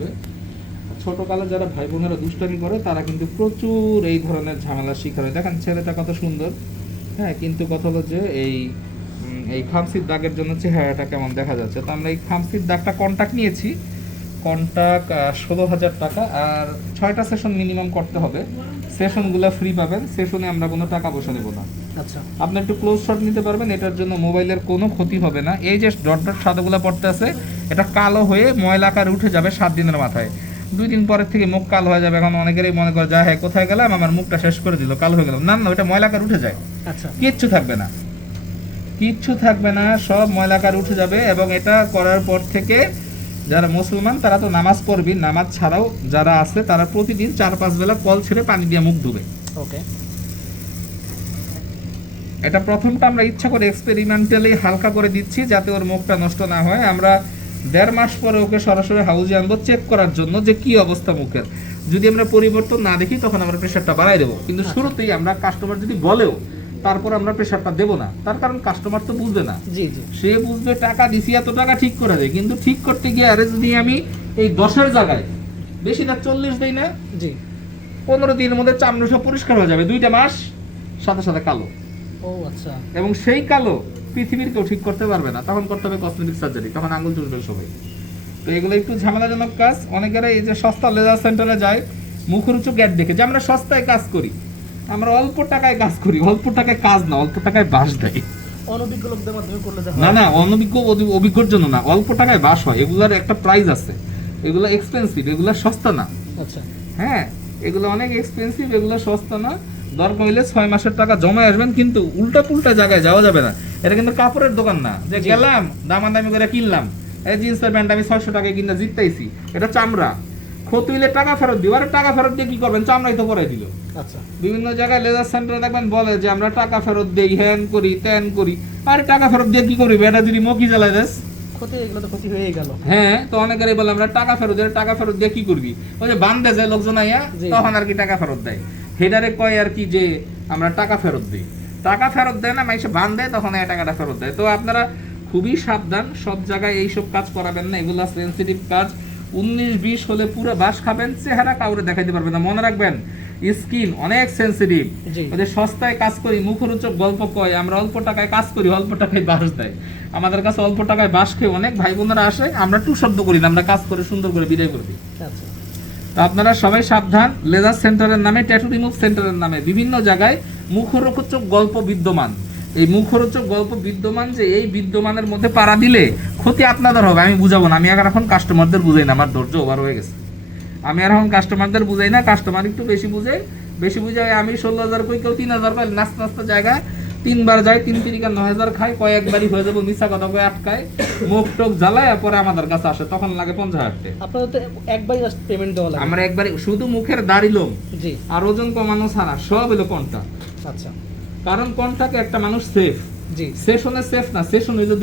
থাকবে। ছোট কালে যারা ভাই বোনেরা দুষ্টামি করে, তারা কিন্তু প্রচুর এই ধরনের ঝামেলার শিকার হয়। দেখেন, ছেলেটা কত সুন্দর। হ্যাঁ কিন্তু কথা হলো যে এই এই খামসির দাগের জন্য চেহারাটা কেমন দেখা যাচ্ছে? তো আমরা এই খামসির দাগটা কন্টাক্ট নিয়েছি। কন্টাক্ট ষোলো হাজার টাকা আর ছয়টা সেশন মিনিমাম করতে হবে। সেশনগুলো ফ্রি পাবেন সেশনে আমরা কোনো টাকা পয়সা নেব না। আচ্ছা। আপনি একটু ক্লোজ শট নিতে পারবেন এটার জন্য মোবাইলের কোনো ক্ষতি হবে না। এই যে ডট ডট সাদাগুলো পড়তে আছে এটা কালো হয়ে ময়লা আকারে উঠে যাবে সাত দিনের মাথায়। দুই দিন পরের থেকে মুখ কালো হয়ে যাবে। এখন অনেকেরই মনে করে যায় হ্যাঁ কোথায় গেলাম? আমার মুখটা শেষ করে দিল কালো হয়ে গেলাম না না ওটা ময়লা আকারে উঠে যায়। আচ্ছা। কিচ্ছু থাকবে না। কিচ্ছু থাকবে না সব ময়লাকার উঠে যাবে এবং এটা করার পর থেকে যারা মুসলমান তারা তো নামাজ পড়বি। নামাজ ছাড়াও যারা আছে তারা প্রতিদিন চার পাঁচ বেলা কল ছেড়ে পানি দিয়ে মুখ ধুবে। ওকে। এটা প্রথমটা আমরা ইচ্ছা করে এক্সপেরিমেন্টালি হালকা করে দিচ্ছি যাতে ওর মুখটা নষ্ট না হয়। আমরা দেড় মাস পরে ওকে সরাসরি হাউজে আনব চেক করার জন্য যে কি অবস্থা মুখের। যদি আমরা পরিবর্তন না দেখি তখন আমরা প্রেশারটা বাড়াই দেবো। কিন্তু শুরুতেই আমরা কাস্টমার যদি বলেও তারপর আমরা প্রেশারটা দেবো না। তার কারণ কাস্টমার তো বুঝবে না। জি জি। সে বুঝবে টাকা দিছি এত টাকা ঠিক করে দেয় কিন্তু ঠিক করতে গিয়ে আরে যদি আমি এই দশের জায়গায় বেশি না চল্লিশ দেই না জি। পনেরো দিনের মধ্যে চামড়া সব পরিষ্কার হয়ে যাবে। দুইটা মাস সাথে সাথে কালো। ও আচ্ছা। এবং সেই কালো পৃথিবীর কেউ ঠিক করতে পারবে না। তখন করতে হবে কসমেটিক সার্জারি তখন আঙুল চুষবে সবাই। তো এগুলো একটু ঝামেলাজনক কাজ। অনেকেরা এই যে সস্তা লেজার সেন্টারে যায় মুখরুচু গ্যাট দেখে। যে আমরা সস্তায় কাজ করি। আমরা অল্প টাকায় কাজ করি অল্প টাকায় কাজ না অল্প টাকায় বাস দেয়। অনভিজ্ঞ লোকদের মাধ্যমে করলে না না অনভিজ্ঞ অভিজ্ঞর জন্য না অল্প টাকায় বাস হয়। এগুলার একটা প্রাইস আছে। এগুলো এক্সপেন্সিভ এগুলো সস্তা না। আচ্ছা। হ্যাঁ এগুলো অনেক এক্সপেন্সিভ এগুলো সস্তা না। দরকার হইলে ছয় মাসের টাকা জমা আসবেন কিন্তু উল্টা পুল্টা জায়গায় যাওয়া যাবে না। এটা কিন্তু কাপড়ের দোকান না। যে। গেলাম দামাদামি করে কিনলাম। এই জিন্সের প্যান্ট আমি ছয়শো টাকায় কিনে জিততেইছি। এটা চামড়া। ক্ষতি হইলে টাকা ফেরত দিব আরে টাকা ফেরত দিয়ে কি করবেন? চামড়াই তো পরে দিল। আচ্ছা। বিভিন্ন জায়গায় লেজার সেন্টারে দেখবেন বলে যে আমরা টাকা ফেরত দেই হ্যান করি ত্যান করি। আরে টাকা ফেরত দিয়ে কি করবি? এটা যদি মকি জ্বালায় গেল হ্যাঁ তো অনেকেরই বলে আমরা টাকা ফেরত দেয় টাকা ফেরত দিয়ে কি করবি? ওই যে বান্ধে যায় লোকজন আইয়া তখন আর কি টাকা ফেরত দেয়। হেডারে কয় আর কি যে আমরা টাকা ফেরত দিই। টাকা ফেরত দেয় না মাইসে বান্ধে তখন এই টাকাটা ফেরত দেয়। তো আপনারা খুবই সাবধান সব জায়গায় এইসব কাজ করাবেন না। এগুলো সেন্সিটিভ কাজ। উনিশ বিশ হলে পুরো বাস খাবেন চেহারা কাউরে দেখাইতে পারবেন না মনে রাখবেন। স্কিন অনেক সেন্সিটিভ ওদের সস্তায় কাজ করি মুখরোচক গল্প কয় আমরা অল্প টাকায় কাজ করি অল্প টাকায় বাস দেয়। আমাদের কাছে অল্প টাকায় বাস খেয়ে অনেক ভাই বোনেরা আসে আমরা টু শব্দ করি না আমরা কাজ করে সুন্দর করে বিদায় করে দিই। আচ্ছা। তো আপনারা সবাই সাবধান লেজার সেন্টারের নামে ট্যাটু রিমুভ সেন্টারের নামে বিভিন্ন জায়গায় মুখরোচক গল্প বিদ্যমান। এই মুখরোচক গল্প বিদ্যমান যে এই বিদ্যমানের মধ্যে পাড়া দিলে ক্ষতি আপনাদের হবে আমি বুঝাবো না। আমি আর এখন কাস্টমারদের বুঝাই না আমার ধৈর্য ওভার হয়ে গেছে। আমি আর এখন কাস্টমারদের বুঝাই না কাস্টমার একটু বেশি বুঝে বেশি বুঝে আমি ষোলো হাজার কই কেউ তিন হাজার কয় নাস্তা নাস্তা জায়গায় তিনবার যায় তিন তিরিকা নয় হাজার খায় কয়েকবারই হয়ে যাব মিশা কথা কয়ে আটকায় মুখ টোক জ্বালায় পরে আমাদের কাছে আসে তখন লাগে পঞ্চাশ হাজার টাকা। আপনাদের তো একবারই পেমেন্ট দেওয়া লাগে। আমরা একবারে শুধু মুখের দাড়ি লোম জি। আর ওজন কমানো ছাড়া সব হলো কোনটা আচ্ছা। কারণ কোনটাকে একটা মানুষ সেফ জি। সেশনে সেফ না? সেশন হইল দুই